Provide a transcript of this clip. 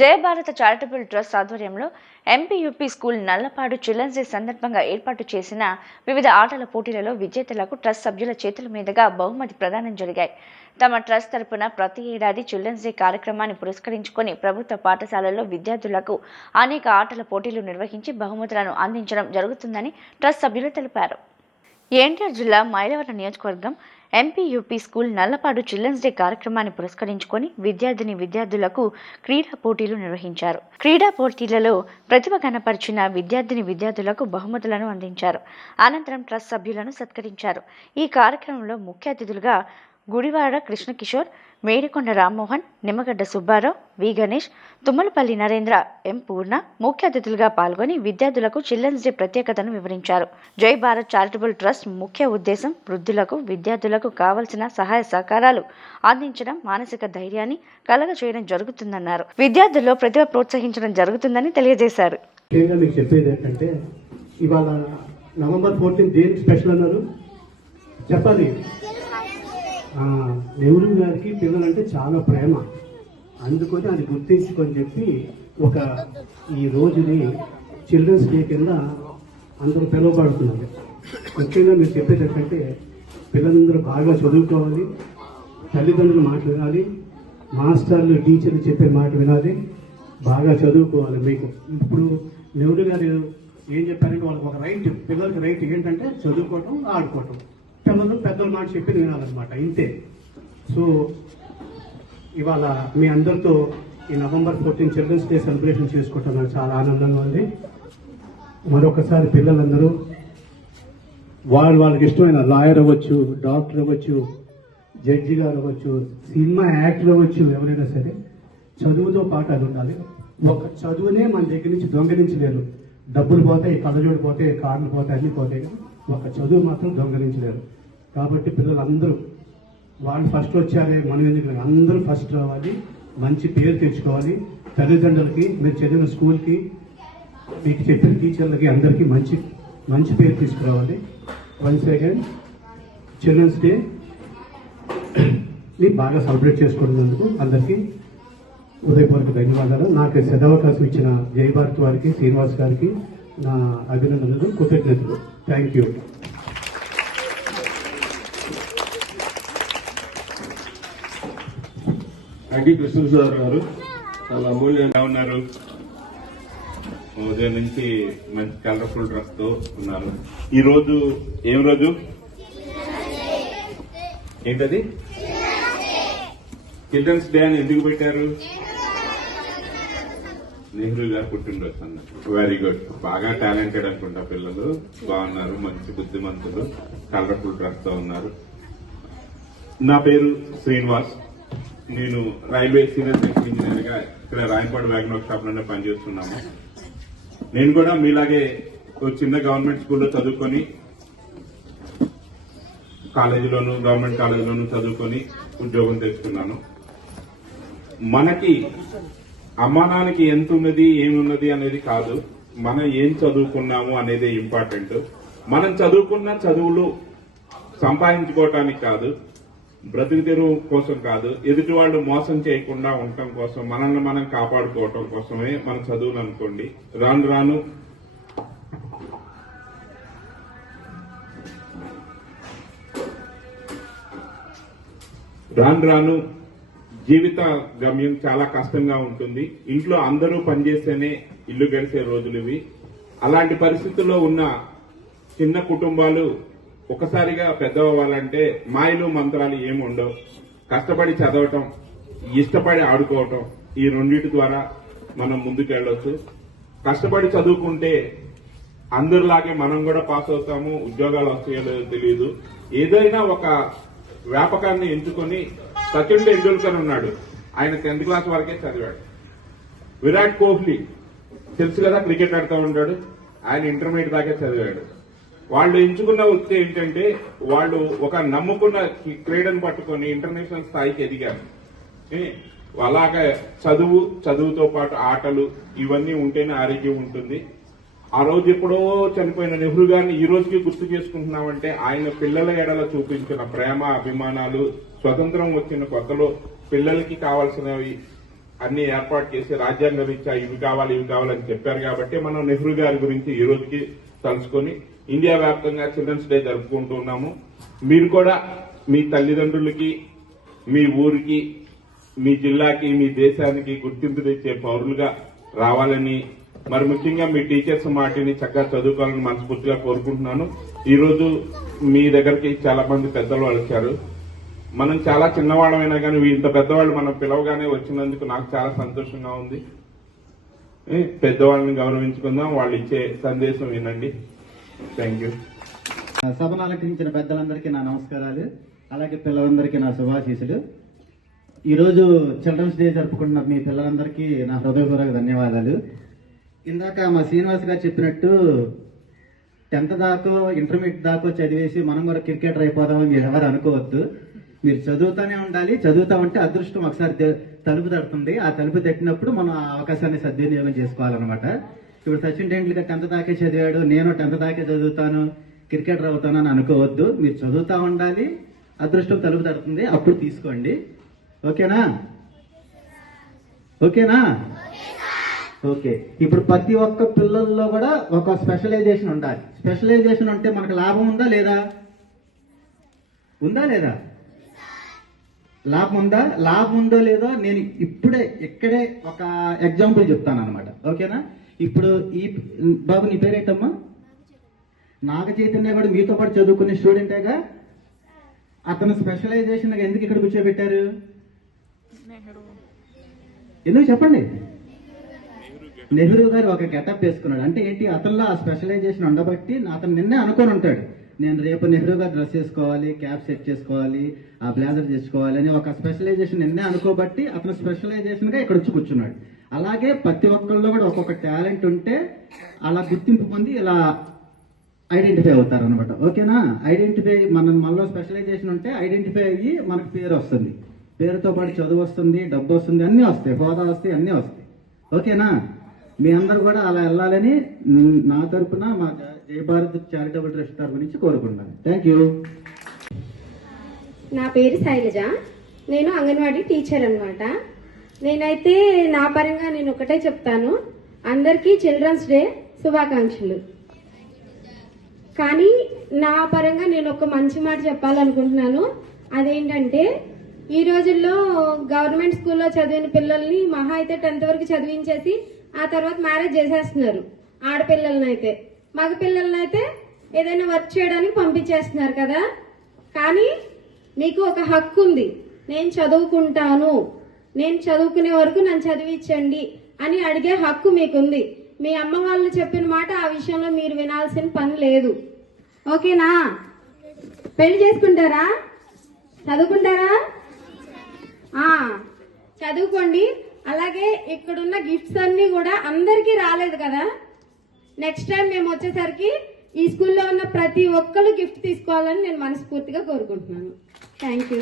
Jayabharata charitable trust ఆధ్వర్యంలో MPUP school Nallapadu children's day సందర్భంగా ఏర్పాటు చేసిన వివిధ ఆటల పోటీలలో విజేతలకు ట్రస్ట్ సభ్యుల చేతుల మీదుగా బహుమతి ప్రదానం జరిగాయి. తమ ట్రస్ట్ తరపున ప్రతి ఏడాది చిల్డ్రన్స్ డే కార్యక్రమాన్ని పురస్కరించుకొని ప్రభుత్వ పాఠశాలల్లో విద్యార్థులకు అనేక ఆటల పోటీలు నిర్వహించి బహుమతులను అందించడం జరుగుతుందని ట్రస్ట్ సభ్యులు తెలిపారు. ఎన్టీఆర్ జిల్లా మైలవరం నియోజకవర్గం MPUP school Nallapadu children's day కార్యక్రమాన్ని పురస్కరించుకొని విద్యార్థిని విద్యార్థులకు క్రీడా పోటీలు నిర్వహించారు. క్రీడా పోటీలలో ప్రతిభ కనపరిచిన విద్యార్థిని విద్యార్థులకు బహుమతులను అందించారు. అనంతరం ట్రస్ట్ సభ్యులను సత్కరించారు. ఈ కార్యక్రమంలో ముఖ్య అతిథులుగా గుడివాడ కృష్ణకిషోర్ మేడికొండ రామ్మోహన్ నిమ్మగడ్డ సుబ్బారావు వి గణేష్ తుమ్మలపల్లి నరేంద్ర ఎం పూర్ణ ముఖ్య అతిథులుగా పాల్గొని విద్యార్థులకు చిల్డ్రన్స్ డే ప్రత్యేకతను వివరించారు. జై భారత్ చారిటబుల్ ట్రస్ట్ ముఖ్య ఉద్దేశం వృద్ధులకు విద్యార్థులకు కావలసిన సహాయ సహకారాలు అందించడం మానసిక ధైర్యాన్ని కలగ చేయడం జరుగుతుందన్నారు. విద్యార్థుల్లో ప్రతిభ ప్రోత్సహించడం జరుగుతుందని తెలియజేశారు. మీకు చెప్పేది ఏంటంటే ఇవాళ నవంబర్ ఫోర్టీన్ స్పెషల్ అన్నారు. చెప్పాలి. నెహ్రూ గారికి పిల్లలంటే చాలా ప్రేమ. అందుకని అది గుర్తించుకొని చెప్పి ఒక ఈ రోజుని చిల్డ్రన్స్ డే కింద అందరూ పిలువబడుతున్నారు. ముఖ్యంగా మీరు చెప్పేది ఏంటంటే పిల్లలందరూ బాగా చదువుకోవాలి తల్లిదండ్రులు మాట వినాలి మాస్టర్లు టీచర్లు చెప్పే మాట వినాలి బాగా చదువుకోవాలి మీకు. ఇప్పుడు నెహ్రూ గారు ఏం చెప్పారంటే వాళ్ళకి ఒక రైట్ పిల్లలకి రైట్ ఏంటంటే చదువుకోవటం ఆడుకోవటం. పిల్లలు పెద్దలు మాట చెప్పింది వినాలన్నమాట ఇంతే. సో ఇవాళ మీ అందరితో ఈ November fourteen children's day celebration చేసుకుంటున్నారు చాలా ఆనందంగా ఉంది. మరొకసారి పిల్లలందరూ వాళ్ళు వాళ్ళకి ఇష్టమైన లాయర్ అవ్వచ్చు డాక్టర్ అవ్వచ్చు జడ్జి గారు అవ్వచ్చు సినిమా యాక్టర్ అవ్వచ్చు ఎవరైనా సరే చదువుతో పాటు అది ఉండాలి. ఒక చదువునే మన దగ్గర నుంచి దొంగలించలేరు డబ్బులు పోతాయి కళ్ళజోడు పోతాయి కార్లు పోతాయి అన్నీ పోతాయి. కానీ ఒక చదువు మాత్రం దొంగలించలేరు. కాబట్టి పిల్లలందరూ వాళ్ళు ఫస్ట్ వచ్చారే మనం ఎందుకు అందరూ ఫస్ట్ రావాలి మంచి పేరు తెచ్చుకోవాలి. తల్లిదండ్రులకి మీరు చదివిన స్కూల్కి మీకు చెప్పిన టీచర్లకి అందరికీ మంచి మంచి పేరు తీసుకురావాలి. వన్ సెకండ్ చిల్డ్రన్స్ డే ని బాగా సెలబ్రేట్ చేసుకున్నందుకు అందరికీ ఉదయపూర్వక ధన్యవాదాలు. నాకు సదవకాశం ఇచ్చిన జయభారత్ వారికి శ్రీనివాస్ గారికి నా అభినందనలు కృతజ్ఞతలు. థ్యాంక్ యూ అగ్గి కృష్ణసార్ గారు. చాలా అమూల్యంగా ఉన్నారు. ఉదయం నుంచి మంచి కలర్ఫుల్ డ్రెస్తో ఉన్నారు. ఈ రోజు ఏం రోజు? ఏంటది? చిల్డ్రన్స్ డే అని ఎందుకు పెట్టారు? నెహ్రూ గారు పుట్టినరోజు అన్నారు వెరీ గుడ్ బాగా టాలెంటెడ్ అనుకుంటా పిల్లలు. బాగున్నారు మంచి బుద్ధిమంతులు కలర్ఫుల్ డ్రెస్తో ఉన్నారు. నా పేరు శ్రీనివాస్. నేను రైల్వే సీనియర్ సెక్షన్ ఇంజనీర్గా ఇక్కడ రాయపాడు వ్యాగన్ షాప్లోనే పనిచేస్తున్నాము. నేను కూడా మీలాగే ఒక చిన్న గవర్నమెంట్ స్కూల్లో చదువుకొని కాలేజీలోను గవర్నమెంట్ కాలేజీలోను చదువుకొని ఉద్యోగం తెచ్చుకున్నాను. మనకి అమ్మానానికి ఎంత ఉన్నది ఏమున్నది అనేది కాదు. మనం ఏం చదువుకున్నాము అనేది ఇంపార్టెంట్ మనం చదువుకున్న చదువులు సంపాదించుకోవటానికి కాదు బ్రతుకు తెరువు కోసం కాదు ఎదుటి వాళ్ళు మోసం చేయకుండా ఉండటం కోసం మనల్ని మనం కాపాడుకోవటం కోసమే మన చదువులు అనుకోండి. రాను రాను. రాను రాను జీవిత గమ్యం చాలా కష్టంగా ఉంటుంది. ఇంట్లో అందరూ పనిచేస్తేనే ఇల్లు గడిచే రోజులు ఇవి అలాంటి పరిస్థితుల్లో ఉన్న చిన్న కుటుంబాలు ఒకసారిగా పెద్దవ్వాలంటే మాయలు మంత్రాలు ఏమి ఉండవు. కష్టపడి చదవటం ఇష్టపడి ఆడుకోవటం ఈ రెండింటి ద్వారా మనం ముందుకెళ్ళవచ్చు కష్టపడి చదువుకుంటే అందరిలాగే మనం కూడా పాస్ అవుతాము. ఉద్యోగాలు వస్తాయో లేదో తెలియదు ఏదైనా ఒక వ్యాపకాన్ని ఎంచుకొని సచిన్ టెండూల్కర్ ఉన్నాడు. ఆయన టెన్త్ క్లాస్ వరకే చదివాడు. విరాట్ కోహ్లీ తెలుసు కదా క్రికెట్ ఆడుతూ ఉంటాడు. ఆయన ఇంటర్మీడియట్ దాకా చదివాడు. వాళ్ళు ఎంచుకున్న వృత్తి ఏంటంటే వాళ్ళు ఒక నమ్ముకున్న క్రీడను పట్టుకొని ఇంటర్నేషనల్ స్థాయికి ఎదిగారు. అలాగే అలాగా చదువు చదువుతో పాటు ఆటలు ఇవన్నీ ఉంటేనే ఆరోగ్యం ఉంటుంది. ఆ రోజు ఎప్పుడో చనిపోయిన నెహ్రూ గారిని ఈ రోజుకి గుర్తు చేసుకుంటున్నామంటే ఆయన పిల్లల ఎడల చూపించిన ప్రేమ అభిమానాలు స్వతంత్రం వచ్చిన కొత్తలో పిల్లలకి కావాల్సినవి అన్ని ఏర్పాటు చేసి రాజ్యాంగ రీత్యా ఇవి కావాలి ఇవి కావాలని చెప్పారు కాబట్టి మనం నెహ్రూ గారి గురించి ఈ రోజుకి తలుచుకొని ఇండియా వ్యాప్తంగా చిల్డ్రన్స్ డే జరుపుకుంటూ ఉన్నాము. మీరు కూడా మీ తల్లిదండ్రులకి మీ ఊరికి మీ జిల్లాకి మీ దేశానికి గుర్తింపు తెచ్చే పౌరులుగా రావాలని మరి ముఖ్యంగా మీ టీచర్స్ మాటిని చక్కగా చదువుకోవాలని మనస్ఫూర్తిగా కోరుకుంటున్నాను. ఈరోజు మీ దగ్గరికి చాలా మంది పెద్దలు వాళ్ళు వచ్చారు. మనం చాలా చిన్నవాళ్ళమైనా కానీ ఇంత పెద్దవాళ్ళు మనం పిలవగానే వచ్చినందుకు నాకు చాలా సంతోషంగా ఉంది. పెద్దవాళ్ళని గౌరవించుకుందాం. వాళ్ళు ఇచ్చే సందేశం వినండి. థ్యాంక్ యూ సభను అలంకరించిన పెద్దలందరికీ నా నమస్కారాలు. అలాగే పిల్లలందరికీ నా శుభాశీసులు ఈరోజు చిల్డ్రన్స్ డే జరుపుకుంటున్న మీ పిల్లలందరికీ నా హృదయపూర్వక ధన్యవాదాలు. ఇందాక మా శ్రీనివాస్ గారు చెప్పినట్టు టెన్త్ దాకా ఇంటర్మీడియట్ దాకా చదివేసి మనం కూడా క్రికెటర్ అయిపోదామని మీరు ఎవరు అనుకోవద్దు. మీరు చదువుతూనే ఉండాలి. చదువుతా ఉంటే అదృష్టం ఒకసారి తలుపు తడుతుంది. ఆ తలుపు తట్టినప్పుడు మనం ఆ అవకాశాన్ని సద్వినియోగం చేసుకోవాలన్నమాట. ఇప్పుడు సచిన్ టెండూల్కర్ టెన్త్ దాకే చదివాడు. నేను టెన్త్ దాకే చదువుతాను. క్రికెటర్ అవుతాను అని అనుకోవద్దు. మీరు చదువుతూ ఉండాలి. అదృష్టం తలుపు తడుతుంది. అప్పుడు తీసుకోండి. ఓకేనా? ఓకేనా? ఓకే. ఇప్పుడు ప్రతి ఒక్క పిల్లల్లో కూడా ఒక స్పెషలైజేషన్ ఉండాలి. స్పెషలైజేషన్ ఉంటే మనకు లాభం ఉందా లేదా? ఉందా లేదా? లాభం ఉందా లాభం ఉందో లేదో నేను ఇప్పుడే ఇక్కడే ఒక ఎగ్జాంపుల్ చెప్తాను అనమాట ఓకేనా? ఇప్పుడు ఈ బాబు నీ పేరేంటమ్మా? నాగ చైతన్య కూడా మీతో పాటు చదువుకునే స్టూడెంటేగా? అతను స్పెషలైజేషన్ ఎందుకు ఇక్కడ కూర్చోబెట్టారు? ఎందుకు చెప్పండి? నెహ్రూ గారు ఒక గెటప్ వేసుకున్నాడు. అంటే ఏంటి? అతనిలో ఆ స్పెషలైజేషన్ ఉండబట్టి అతను నిన్నే అనుకొని ఉంటాడు. నేను రేపు నెహ్రూగా డ్రెస్ వేసుకోవాలి క్యాప్ సెట్ చేసుకోవాలి ఆ బ్లేజర్ తెచ్చుకోవాలి అని ఒక స్పెషలైజేషన్ నిన్నే అనుకోబట్టి అతను స్పెషలైజేషన్గా ఇక్కడ వచ్చి కూర్చున్నాడు. అలాగే ప్రతి ఒక్కరిలో కూడా ఒక్కొక్క టాలెంట్ ఉంటే అలా గుర్తింపు పొంది ఇలా ఐడెంటిఫై అవుతారు అనమాట ఓకేనా? ఐడెంటిఫై మన మనలో స్పెషలైజేషన్ ఉంటే ఐడెంటిఫై అయ్యి మనకు పేరు వస్తుంది. పేరుతో పాటు చదువు వస్తుంది డబ్బు వస్తుంది అన్నీ వస్తాయి. హోదా వస్తాయి అన్నీ వస్తాయి. ఓకేనా? మీ అందరు కూడా అలా వెళ్ళాలని నా తరపున మా జయభారత్ చారిటబుల్ ట్రస్ట్ తరపు నుంచి కోరుకుంటున్నాను. థ్యాంక్ యూ నా పేరు శైలజ. నేను అంగన్వాడీ టీచర్ అనమాట నేనైతే నా పరంగా నేను ఒకటే చెప్తాను. అందరికీ చిల్డ్రన్స్ డే శుభాకాంక్షలు. కానీ నా పరంగా నేను ఒక మంచి మాట చెప్పాలనుకుంటున్నాను. అదేంటంటే ఈ రోజుల్లో గవర్నమెంట్ స్కూల్లో చదివిన పిల్లల్ని మహా అయితే టెన్త్ వరకు చదివించేసి ఆ తర్వాత మ్యారేజ్ చేసేస్తున్నారు ఆడపిల్లలని అయితే మగపిల్లలను అయితే ఏదైనా వర్క్ చేయడానికి పంపించేస్తున్నారు కదా? కానీ మీకు ఒక హక్కు ఉంది. నేను చదువుకుంటాను. నేను చదువుకునే వరకు నన్ను చదివించండి అని అడిగే హక్కు మీకుంది. మీ అమ్మ వాళ్ళు చెప్పిన మాట ఆ విషయంలో మీరు వినాల్సిన పని లేదు. ఓకేనా? పెళ్ళి చేసుకుంటారా? చదువుకుంటారా? ఆ చదువుకోండి. అలాగే ఇక్కడున్న గిఫ్ట్స్ అన్ని కూడా అందరికీ రాలేదు కదా? నెక్స్ట్ టైం మేము వచ్చేసరికి ఈ స్కూల్లో ఉన్న ప్రతి ఒక్కరు గిఫ్ట్ తీసుకోవాలని నేను మనస్ఫూర్తిగా కోరుకుంటున్నాను. Thank you